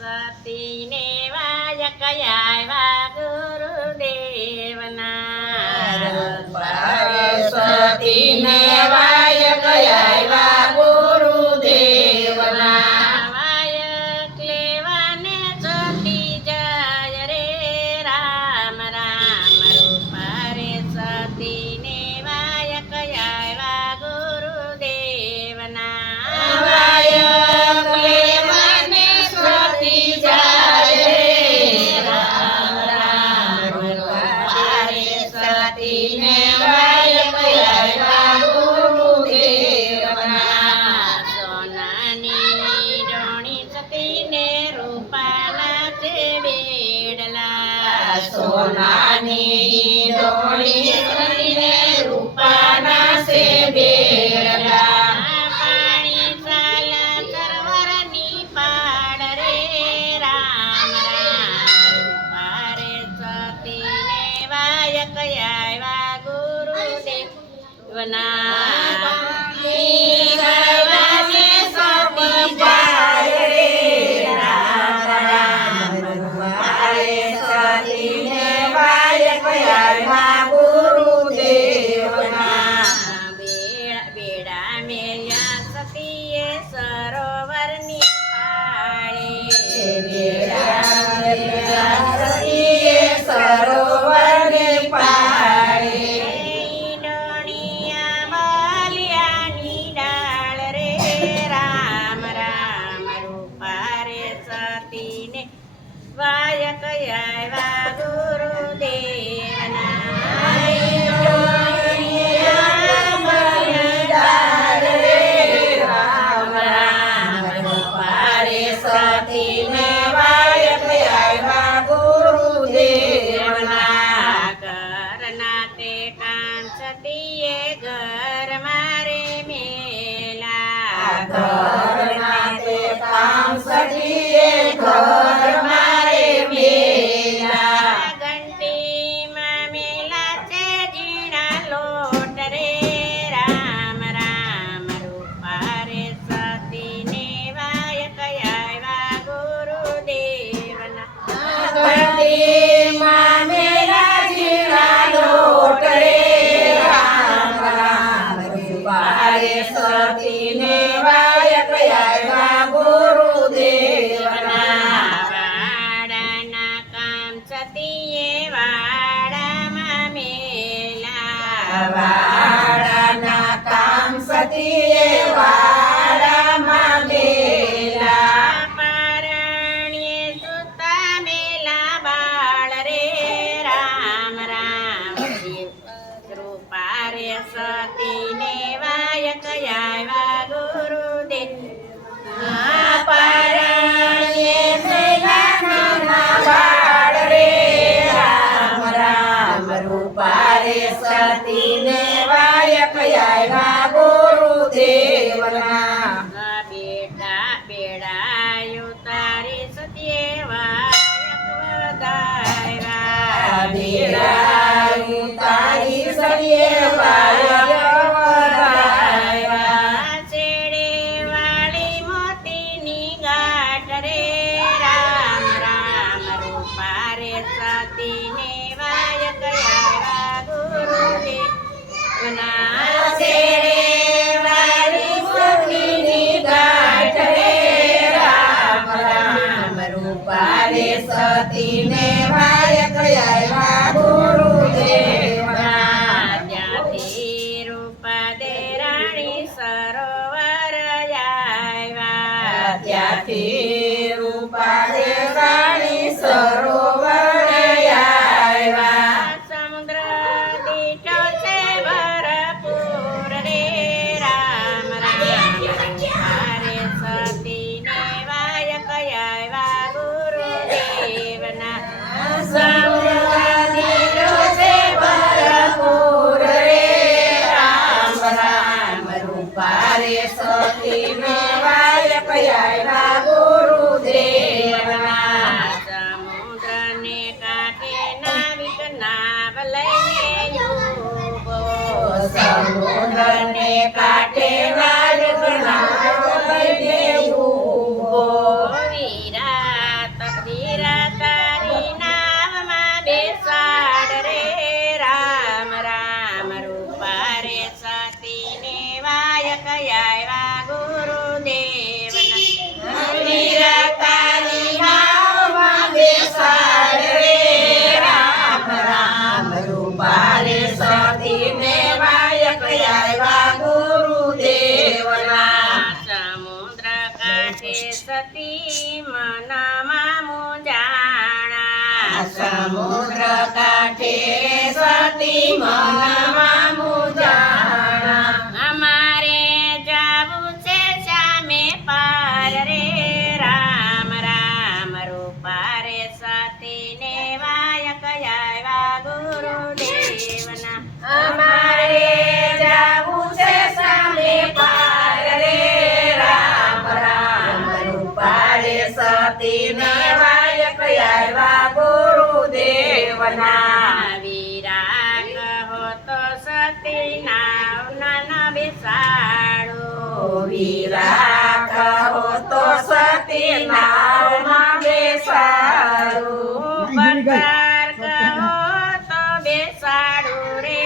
સતીને વાયક આવ્યા ગુરુદેવના સતીને વાયક આવ્યા ગુરુદેવના વાયક લેવાને સતી જાય રે રામ રામ રૂપા રે સતીને વાયક આવ્યા ગુરુદેવના વાયક લેવાને સતી જાય રે રામ રામ રૂપા રે સતીને વાયક આવ્યા ગુરુદેવના સોનાની ડોણી સતીને રૂપાના છે બેડલા સોનાની ડોળી સતીને રૂપાના છે બેડલા પાણી સાલા સરોવરની પાડ રે રામ રામ રૂપા રે સતીને વાયક આવ્યા ગુરુદેવના બેડા મેલ્યા સતીએ સરોવરની પાળે ડોણિયા માલિયાની ડાળ રે રામ રામ રૂપા રે સતીને વાયક આવ્યા ગુરુદેવના સતીને વાયક આવ્યા ગુરુદેવના ઘરના તે કાન સતીએ ઘર મારે મેલા ઘરના તે કામ સતીએ ઘર મારે મેલા ઘંટીમાં મેલા છે ઝીણા લોટ રે રામ રામ રૂપા રે સતીને વાયક આવ્યા ગુરુદેવના ઘંટીમાં મેલા ઝીણા લોટ રે રામ રામ રૂપા રે સતીને વાયક આવ્યા ગુરુદેવના વાડાના કામ સતીએ વાડામાં મેલા વાડાના કામ સતીએ વાડામાં મેલા પારણ્યે સુતા મેલા બાળ રે રામ રામ રૂપા રે સતીને વાયક આવ્યા ગુરુદેવ પારણ્યે મેલા નાના બાળ રે રામ રામ રૂપા રે સતીને વાયક આવ્યા ગુરુદેવના બેટા બેડાયું તારી સતીએ વાયક વધાર્યા બેડાયું તારી સતીએ વાયક વધાર્યા છેડે વાળી મોતીની ગાંઠ રે રામ રામ રૂપા રે સતીને વાયક આવ્યા ગુરુદેવના છેડે વાળી મોતીની ગાંઠ રે રામ રામ રૂપા રે સતીને વાયક આવ્યા ગુરુદેવના ત્યાંથી રૂપા દેરાણી સરોવર આવ્યા ત્યાંથી રૂપા દેરાણી સરોવર આવ્યા સમુદ્ર દીઠો છે ભરપૂર રે રામ રામ રૂપા રે સતીને વાયક આવ્યા ગુરુદેવના સમુદ્ર છે ભરપૂર રે રામ રામ રૂપા રે સતીને વાયક આવ્યા ગુરુદેવના સમુદ્રને કાંઠે નાવિક નાવ લઈને યુગો સમુદ્રને કાંઠે નાવિક નાવ લઈને યુગો વીરા સતી મનમાં મુંજાણા સમુદ્ર કાંઠે સતી મનમાં મુંજાણા અમારે જાવું છે સામે પાર રે રામ રામ રૂપા રે સતીને વાયક આવ્યા ગુરુદેવના અમારે જાવું છે સામે પાર રે રામ રામ રૂપા રે સતીને વાયક આવ્યા ગુરુદેવના વીરા કહો તો સતી નાવ નાના બેસાડો વીરા કહો તો સતી નાવમાં બેસાડું બરકાર કહો તો બેસાડું રે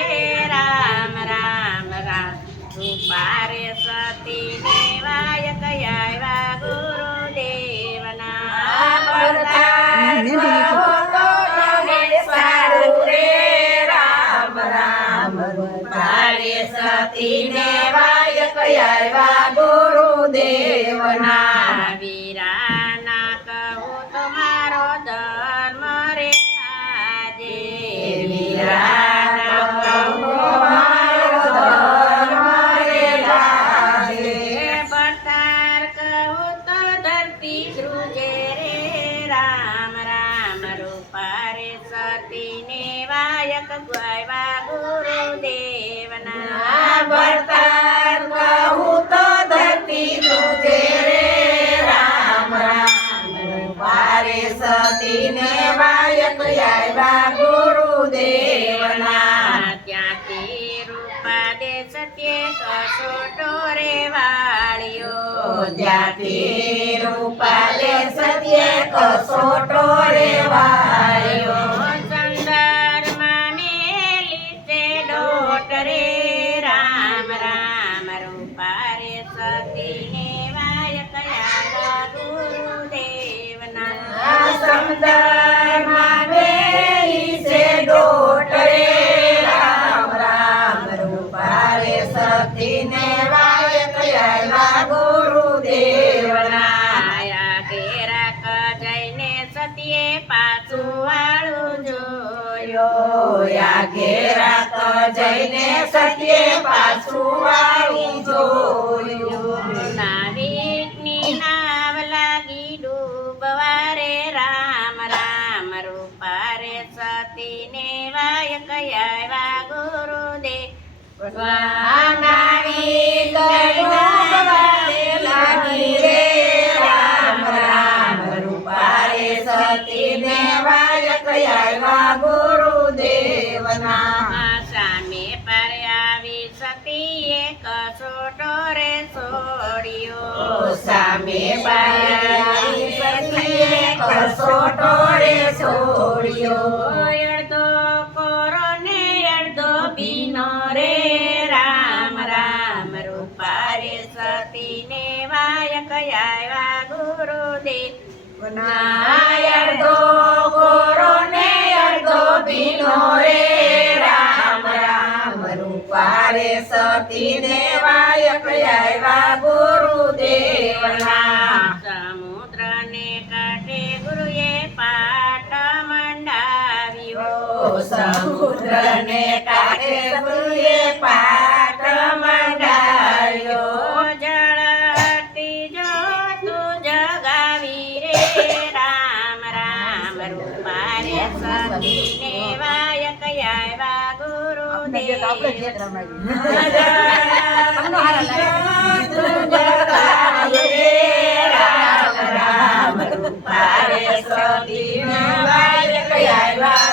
રામ રામ રામ રૂપા રે સતીને વાયક આવ્યા ગુરુદેવના બરદાર કહો તો બેસાડું રે રામ રામ રૂપા રે સતીને વાયક આવ્યા ગુરુદેવના વીરાના કહું તો મારો ધર્મ રે આજે વીરાના કહો મારો ધર્મ રે લાગે બરતાર કહું તો ધરતી ધ્રુજે રે રામ રામ રૂપા રે સતીને વાયક આવ્યા ગુરુદેવના બરતાર કહું તો ધરતી ધ્રુજે રે રામ રામ રૂપા રે સતીને વાયક આવ્યા ગુરુદેવના ત્યાંથી રૂપા દે સત્ય કસોટો રે વાળ્યો જ્યાંથી રૂપાલે સત્ય કસોટો રે વાળ્યો સંદરમાં મેલી છે ડોટ રે રામ રામ રૂપા રે સતીને વાયક આવ્યા ગુરુદેવના સમદરમાં વેલી છે દોટ રે રામ રામ રૂપા રે સતીને વાયક આવ્યા ગુરુદેવના આયા ઘેરાક જઈને સતીએ પાછું વાળું જોયો યા ઘેરા તો જઈને સત્ય પાછું વાળી જોયું નાવિકની નાવ લાગી ડૂબવા રે રામ રામ રૂપા રે સતીને વાયક આવ્યા ગુરુદેવ નાવિક ડૂબવાને લાગી રે રામ રામ રૂપા રે સતીને વાયક આવ્યા ગુરુદેવના સામે પર આવી સતીએ કસોટો રે છોડ્યો સામે બાઈ સતીએ કસોટો રે છોડ્યો અડધો કોરો ને અડધો બીનો રે રામ રામ રૂપા રે સતીને વાયક આવ્યા ગુરુદેવ અડધો કોરો ને અડધો ભીનો રે રામ રામ રૂપા રે સતીને વાયક આવ્યા ગુરુદેવના સમુદ્રને કાંઠે ગુરુએ પાટ મંડાવ્યો સમુદ્રને કાંઠે ગુરુએ પાટ મંડાવ્યો જળતી જો તું જગાવી રે રામ રામ રૂપા રે સતીને વાયક આવ્યા ગુરુદેવ રામ રામ રૂપા રે સતીને વાયક આવ્યા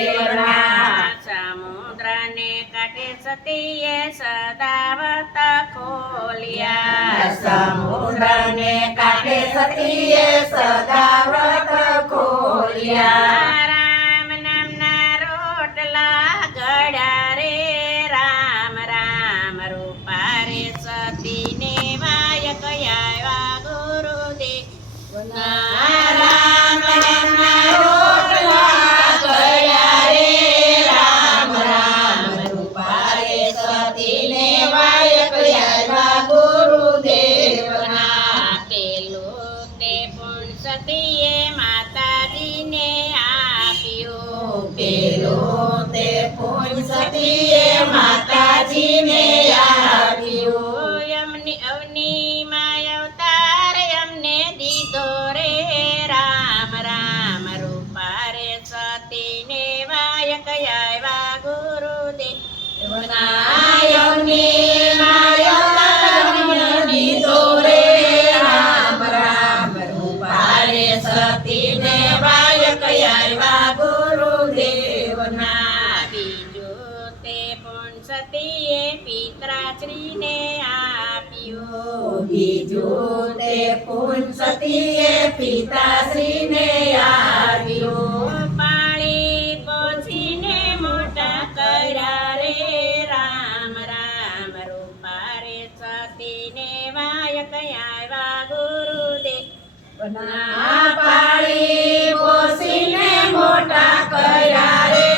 ગુરુદેવના સમુદ્રને કાંઠે સતીએ સદાવત ખોલ્યા સમુદ્રને કાંઠે સતીએ સદાવ્રત ખોલ્યા રામ નામના રોટલા ગળ્યા રે રામ રામ રૂપા રે સતીને વાયક આવ્યા ગુરુદેવ રામ નામના રોટલા કર્યા રે રામ રામ રૂપા રે સતીને વાયક આવ્યા ગુરુદેવના પેલું સતીએ માતાજીને આપ્યું પેલો તે પૂન સતીએ માતાજીને આપ્યું. યમની અવનીમાં અવતાર અમને દીધો રે રામ રામ રૂપા રે સતીને વાયક આવ્યા ગુરુદેવ નાયમની માયા દીધો રે રામ રામ રૂપારે સતીને વાયક આવ્યા ગુરુદેવના. બીજું તે પણ સતીએ પિત્રાશ્રીને આપ્યું બીજું તે પૂન સતીએ પિતાશ્રીને આપ્યું. પાણી પોછીને મોટા કર્યા રે રામ રામ રૂપા રે સતીને વાયક આવ્યા ગુરુદેવ પાળી પોસીને મોટા કર્યા રે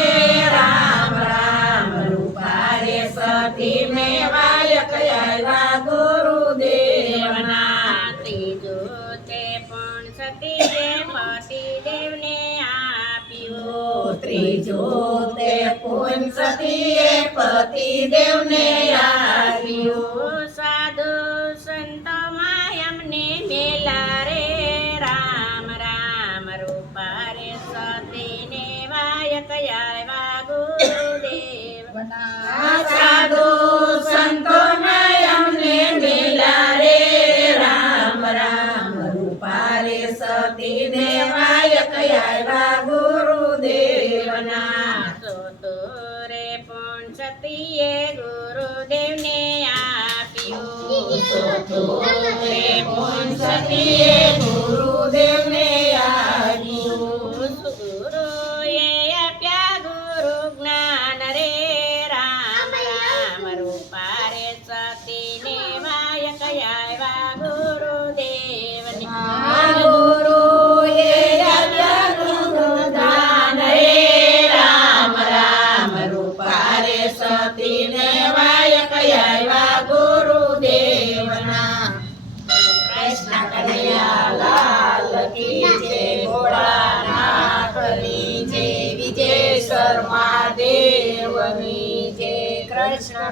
રામ રામ રૂપારે સતીને વાયક આવ્યા ગુરુદેવના. ત્રીજું તે પણ સતીએ પતિદેવને આપ્યું ત્રીજું તે પૂન સતીએ પતિદેવને આપ્યું. સાધુ સંતોમાં એમને મેલા રે રામ રામ રૂપા રે સતીને વાયક આવ્યા ગુરુદેવ સાધુ સંતોમાં અમને મેલા રે રામ રામ રૂપારે સતીને વાયક આવ્યા ગુરુદેવના. સોતુરે પણ સતીએ ગુરુદેવને આપ્યું સોતુરે પૂન સતીએ ગુરુદેવને આપ્યું. ગુરુએ આપ્યા ગુરુ જ્ઞાન રે રામ રામ રૂપા રે સતીને વાયક આવ્યા ગુરુદેવને ગુરુએ આપ્યા ગુરુદાન રે રામ રામ રૂપારે સતીને વાયક આવ્યા ગુરુદેવના. કૃષ્ણ કનૈયા લાલ કી જય, ભોળાનાથની જય, વિજય શર્મા દેવની જય. કૃષ્ણ